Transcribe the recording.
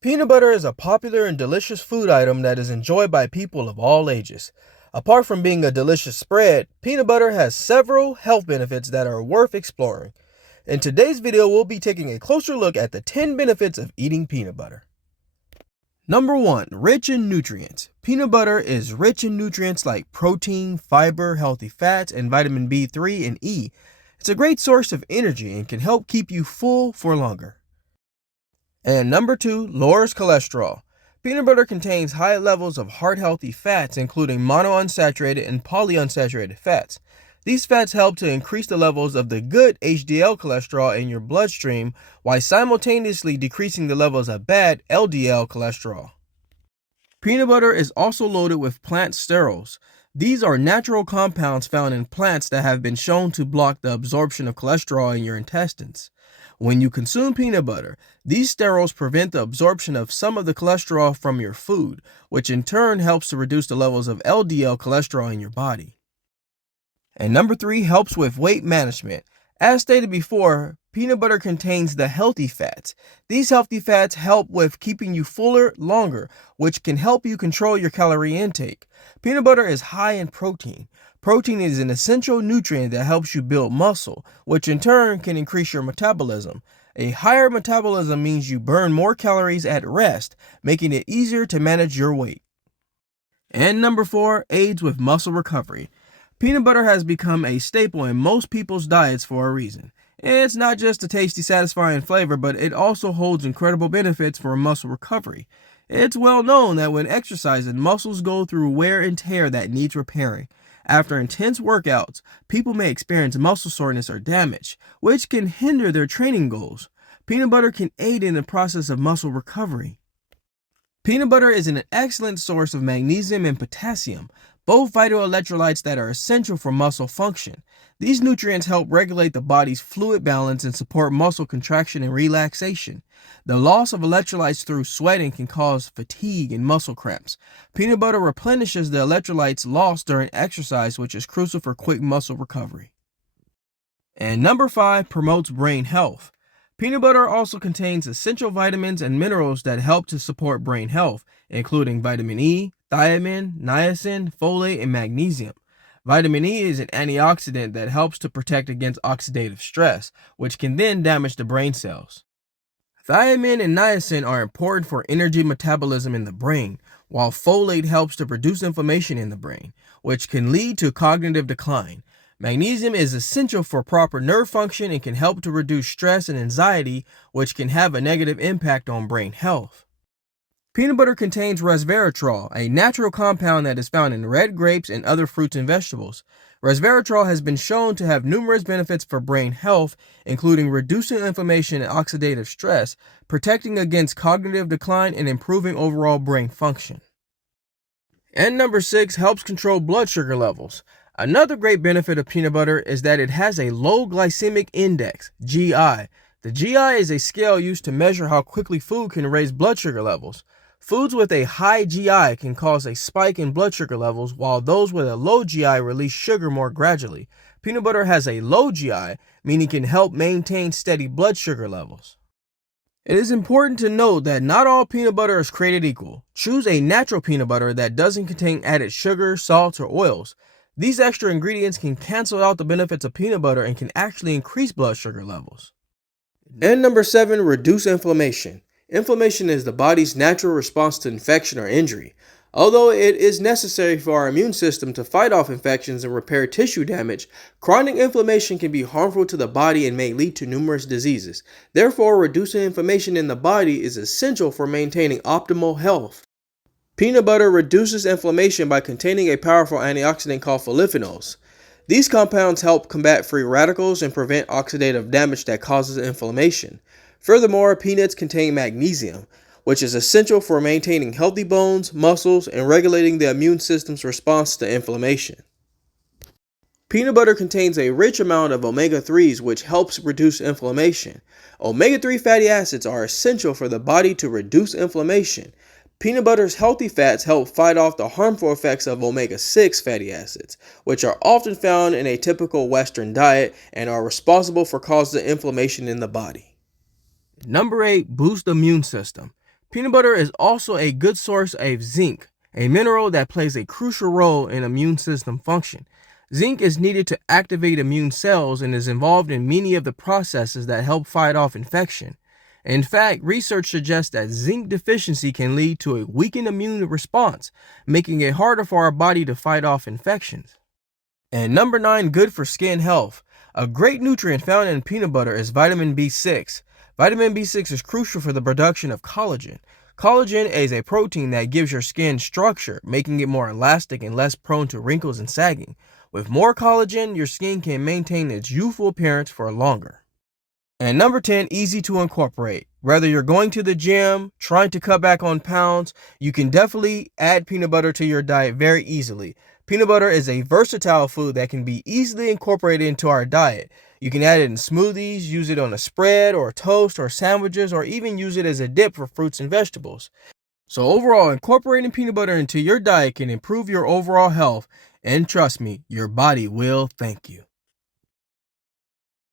Peanut butter is a popular and delicious food item that is enjoyed by people of all ages. Apart from being a delicious spread, peanut butter has several health benefits that are worth exploring. In today's video, we'll be taking a closer look at the 10 benefits of eating peanut butter. Number 1. Rich in nutrients. Peanut butter is rich in nutrients like protein, fiber, healthy fats, and vitamin B3 and E. It's a great source of energy and can help keep you full for longer. And number 2, lowers cholesterol. Peanut butter contains high levels of heart-healthy fats, including monounsaturated and polyunsaturated fats. These fats help to increase the levels of the good HDL cholesterol in your bloodstream while simultaneously decreasing the levels of bad LDL cholesterol. Peanut butter is also loaded with plant sterols. These are natural compounds found in plants that have been shown to block the absorption of cholesterol in your intestines. When you consume peanut butter, these sterols prevent the absorption of some of the cholesterol from your food, which in turn helps to reduce the levels of LDL cholesterol in your body. And number 3, helps with weight management. As stated before, peanut butter contains the healthy fats. These healthy fats help with keeping you fuller longer, which can help you control your calorie intake. Peanut butter is high in protein. Protein is an essential nutrient that helps you build muscle, which in turn can increase your metabolism. A higher metabolism means you burn more calories at rest, making it easier to manage your weight. And number 4, aids with muscle recovery. Peanut butter has become a staple in most people's diets for a reason. It's not just a tasty, satisfying flavor, but it also holds incredible benefits for muscle recovery. It's well known that when exercising, muscles go through wear and tear that needs repairing. After intense workouts, people may experience muscle soreness or damage, which can hinder their training goals. Peanut butter can aid in the process of muscle recovery. Peanut butter is an excellent source of magnesium and potassium, both vital electrolytes that are essential for muscle function. These nutrients help regulate the body's fluid balance and support muscle contraction and relaxation. The loss of electrolytes through sweating can cause fatigue and muscle cramps. Peanut butter replenishes the electrolytes lost during exercise, which is crucial for quick muscle recovery. And number 5, promotes brain health. Peanut butter also contains essential vitamins and minerals that help to support brain health, including vitamin E, thiamine, niacin, folate, and magnesium. Vitamin E is an antioxidant that helps to protect against oxidative stress, which can then damage the brain cells. Thiamine and niacin are important for energy metabolism in the brain, while folate helps to reduce inflammation in the brain, which can lead to cognitive decline. Magnesium is essential for proper nerve function and can help to reduce stress and anxiety, which can have a negative impact on brain health. Peanut butter contains resveratrol, a natural compound that is found in red grapes and other fruits and vegetables. Resveratrol has been shown to have numerous benefits for brain health, including reducing inflammation and oxidative stress, protecting against cognitive decline, and improving overall brain function. And number 6, helps control blood sugar levels. Another great benefit of peanut butter is that it has a low glycemic index, GI. The GI is a scale used to measure how quickly food can raise blood sugar levels. Foods with a high GI can cause a spike in blood sugar levels, while those with a low GI release sugar more gradually. Peanut butter has a low GI, meaning it can help maintain steady blood sugar levels. It is important to note that not all peanut butter is created equal. Choose a natural peanut butter that doesn't contain added sugar, salts, or oils. These extra ingredients can cancel out the benefits of peanut butter and can actually increase blood sugar levels. And number 7, reduce inflammation. Inflammation is the body's natural response to infection or injury. Although it is necessary for our immune system to fight off infections and repair tissue damage, chronic inflammation can be harmful to the body and may lead to numerous diseases. Therefore, reducing inflammation in the body is essential for maintaining optimal health. Peanut butter reduces inflammation by containing a powerful antioxidant called polyphenols. These compounds help combat free radicals and prevent oxidative damage that causes inflammation. Furthermore, peanuts contain magnesium, which is essential for maintaining healthy bones, muscles, and regulating the immune system's response to inflammation. Peanut butter contains a rich amount of omega-3s, which helps reduce inflammation. Omega-3 fatty acids are essential for the body to reduce inflammation. Peanut butter's healthy fats help fight off the harmful effects of omega-6 fatty acids, which are often found in a typical Western diet and are responsible for causing inflammation in the body. Number 8, boost the immune system. Peanut butter is also a good source of zinc, a mineral that plays a crucial role in immune system function. Zinc is needed to activate immune cells and is involved in many of the processes that help fight off infection. In fact, research suggests that zinc deficiency can lead to a weakened immune response, making it harder for our body to fight off infections. And number 9, good for skin health. A great nutrient found in peanut butter is vitamin B6. Vitamin B6 is crucial for the production of collagen. Collagen is a protein that gives your skin structure, making it more elastic and less prone to wrinkles and sagging. With more collagen, your skin can maintain its youthful appearance for longer. And number 10, easy to incorporate. Whether you're going to the gym, trying to cut back on pounds, you can definitely add peanut butter to your diet very easily. Peanut butter is a versatile food that can be easily incorporated into our diet. You can add it in smoothies, use it on a spread or toast or sandwiches, or even use it as a dip for fruits and vegetables. So overall, incorporating peanut butter into your diet can improve your overall health, and trust me, your body will thank you.